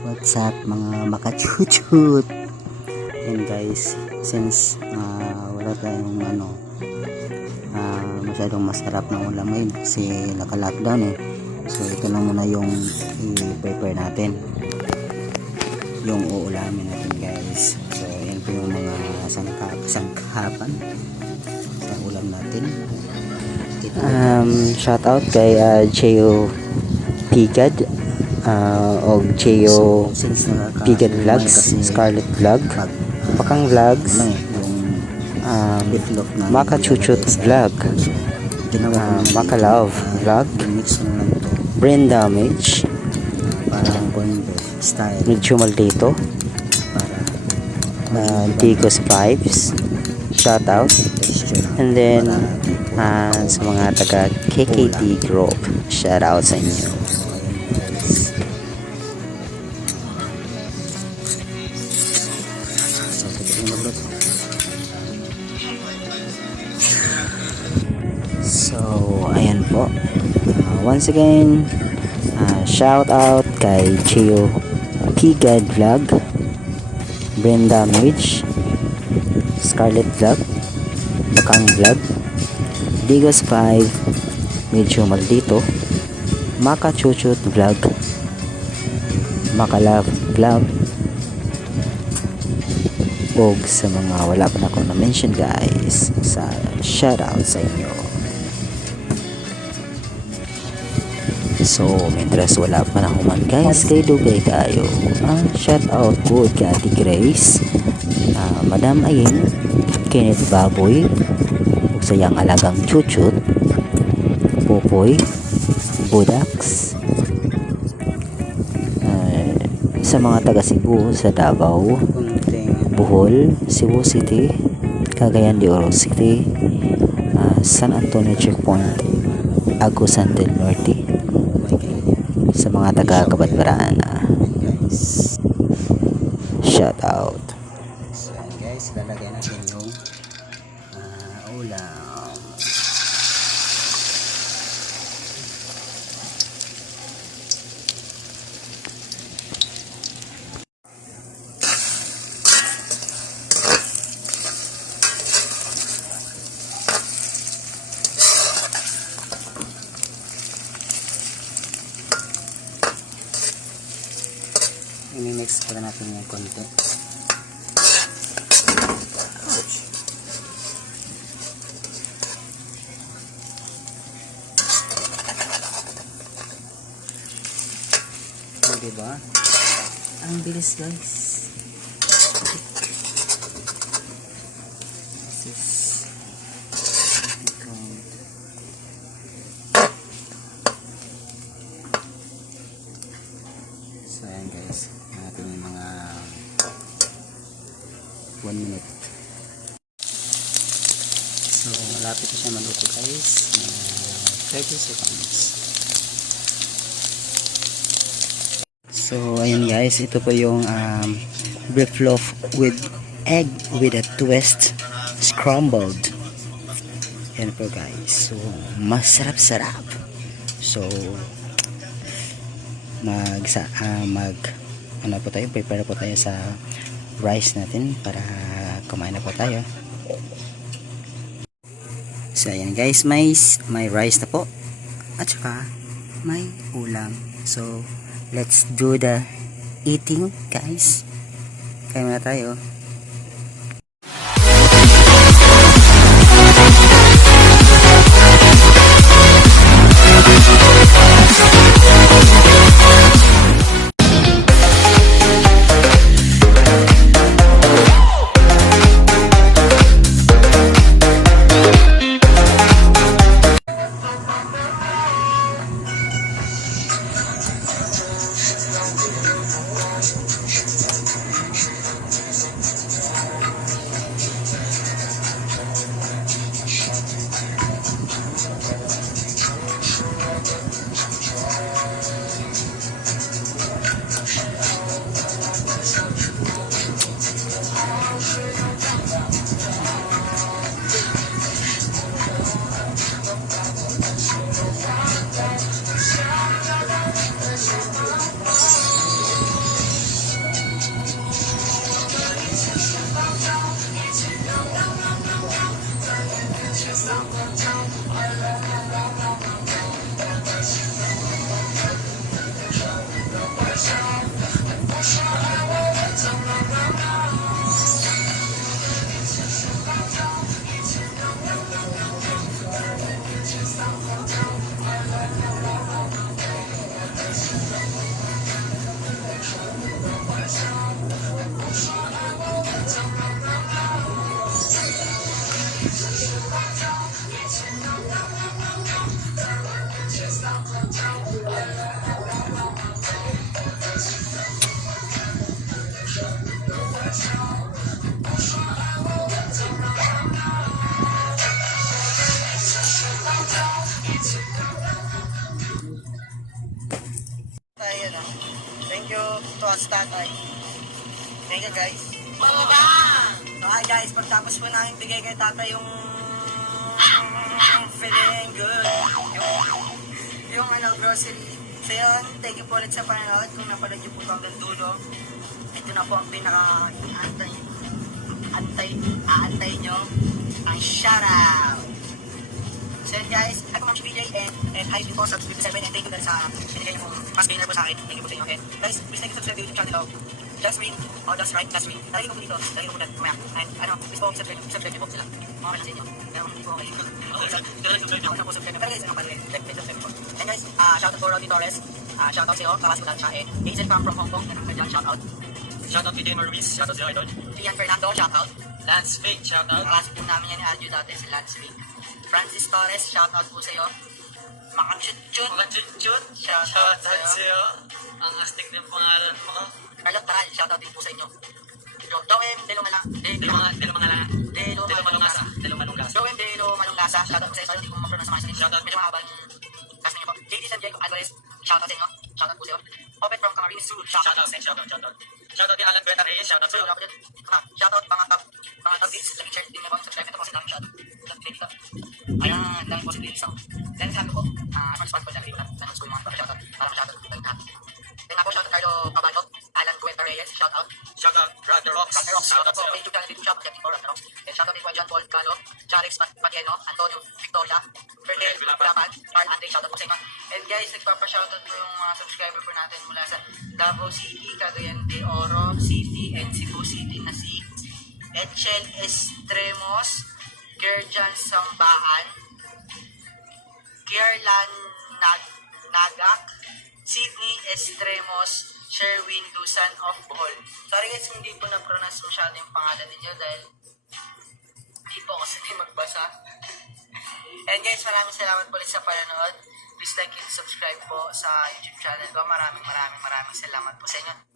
What's up mga maka-chuchut? And guys, since wala tayong masyadong masarap na ulam ngayon kasi naka-lockdown so ito lang muna yung i-prepare natin, yung uulamin natin guys. So yan po yung mga sangkapan sa ulam natin. Shout out kay Cheo Pigad o Cheo Pigad Vlogs, Scarlet Vlog, Pakang Vlogs, Maka Chuchut Vlog, Maka Love Vlog, Brain Damage, medyo maldito, Digos Vibes, shout out. And then sa mga taga KKD group, shout out sa inyo. So ayan po, once again shout out kay Cheo Pigad Vlog, Brain Damage, Scarlet Vlog, Bakang Vlog, Digos 5, medyo maldito, Maka Chuchut Vlog, Maka Love Vlog, og sa mga wala pa na akong na-mention guys, sa shoutout sa inyo. So mientras wala pa na man guys, kay dugay tayo shoutout ko kay Ate Grace, Madam Aying, Kenneth Baboy, sayang alagang Chuchut, Popoy, Budaks, sa mga taga Cebu, sa Davao, Bohol, Cebu City, Cagayan de Oro City, San Antonio Checkpoint, Agusan del Norte, sa mga taga Kabatbaraan, shout out. So guys, lalagyan natin yung ulam. I-mix pa natin yung konti. Ouch. So, diba? Ang bilis guys. This is so ayan guys, natin yung mga 1 minute. So malapit na siya maluto guys, 30 seconds. So ayun guys, ito po yung beef loaf with egg with a twist, scrambled. Yan po guys, so masarap-sarap. So prepare po tayo sa rice natin para kumain na po tayo. So ayan guys, may rice na po at saka may ulam. So let's do the eating guys. Kain muna tayo. you to us, tatay. Thank you, guys. Walang! So, hi guys, pagtapos po namin bigay kay tatay yung feeling good. Yung grocery. So yun, thank you po ulit sa panonood. Kung napanood niyo po ito hanggang dulo, ito na po ang aantay nyo, ang shoutout. So yun guys, hi po Ma'am PJ and hi po sa 57 and thank you guys sa binigay niyo mas gainer po sa akin. Thank you po sa inyo. And guys, please like and subscribe to YouTube channel of Just Ring, oh that's right, Just Ring. Lagi ko po dito, lagi ko po dito, mamaya. And please po, subscribe niyo po sila. Mga kasi inyo. Pero hindi po kayo. Ako po subscribe niyo. Pero guys, ano pa rin, like, subscribe po. And guys, shoutout for Rodney Torres. Shoutout sa'yo, kakas ko lang siya. And Hazel Pham from Hong Kong, shoutout. Shoutout PJ Marvis, shoutout sa'yo, idol. Ian Fernando, shoutout. Lance Fake, shoutout. Kakas po namin yan ni Aljo dati, si Lance Ring. Francis Torres, shoutout po sa'yo. Maka Chuchut. Mga Chuchut, shoutout sa'yo. Ang astig ng pangalan mo. Carlo Taral, shoutout din po sa inyo. Doem de Malungasa, shoutout po sa inyo. Sorry, hindi ko ma-pronounce sa mga shoutout. Medyo mahaba yung cast ninyo po. Ladies and Diego Alvarez, shoutout sa inyo. Shoutout po sa inyo. Open from Camarines Sur, shoutout. Shoutout din Alan Buena Reyes, shoutout sa'yo. Shoutout mga top tips. Like, share din niyo po. Subscribe ito kasi daming shoutout. Ayan, daming possibilities ako. Then sabi ko, as much as possible, sabi ko na, nanos ko yung mga shoutout. Para ma-shoutout ko tayong lahat. Then ako, shoutout Carlo Caballo, Alan Buena Reyes, shoutout. Shoutout Brother Rocks, shoutout sa'yo. YouTube channel din shoutout din po Brother Rocks. Then shoutout din po John Paul Calo, Charix Patieno, Antonio Victoria, Fernel Lapan, Carl Andre, shoutout po sa inyo. And guys, nagpapa-shoutout po yung mga subscriber po natin mula sa Davao City, Cagayan de Oro City, and Cebu City na si Echel Estremos, Gerjan Sambaan, Kierlan Nagak, Sydney Estremos, Sherwin Dusan of Bohol. Sorry guys, hindi po na-pronounce masyado yung pangalan ninyo dahil hindi po ako sanay magbasa. And guys, maraming salamat po ulit sa panonood. Please like and subscribe po sa YouTube channel ko. Maraming salamat po sa inyo.